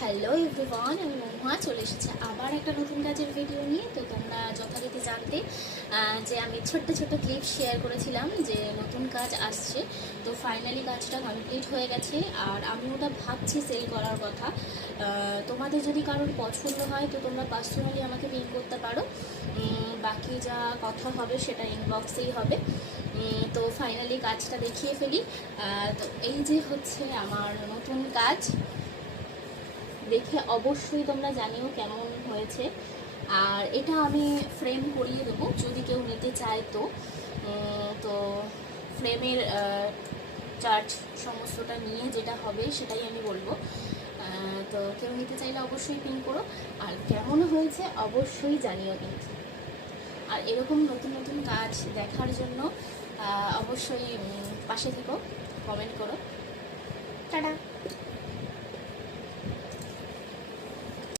Hello everyone, আমি মহুয়া চলে এসেছি আবার একটা নতুন কাজের ভিডিও নিয়ে। তো তোমরা যথারীতি জানতে যে আমি ছোট্ট ছোট্ট ক্লিপ শেয়ার করেছিলাম যে নতুন কাজ আসছে। তো ফাইনালি কাজটা কমপ্লিট হয়ে গেছে আর আমি ওটা ভাবছি সেল করার কথা। তোমাদের যদি কারোর পছন্দ হয় তো তোমরা পার্সোনালি আমাকে পিং করতে পারো। বাকি যা কথা হবে সেটা ইনবক্সেই হবে। তো ফাইনালি কাজটা দেখিয়ে ফেলি। তো এই যে হচ্ছে আমার নতুন কাজ, দেখে অবশ্যই তোমরা জানিও কেমন হয়েছে। আর এটা আমি ফ্রেম করিয়ে দেবো যদি কেউ নিতে চায়। তো ফ্রেমের চার্জ সমস্তটা নিয়ে যেটা হবে সেটাই আমি বলবো। তো কেউ নিতে চাইলে অবশ্যই পিন করো, আর কেমন হয়েছে অবশ্যই জানিও কিন্তু। আর এরকম নতুন নতুন কাজ দেখার জন্য অবশ্যই পাশে থেকো, কমেন্ট করো। টাটা।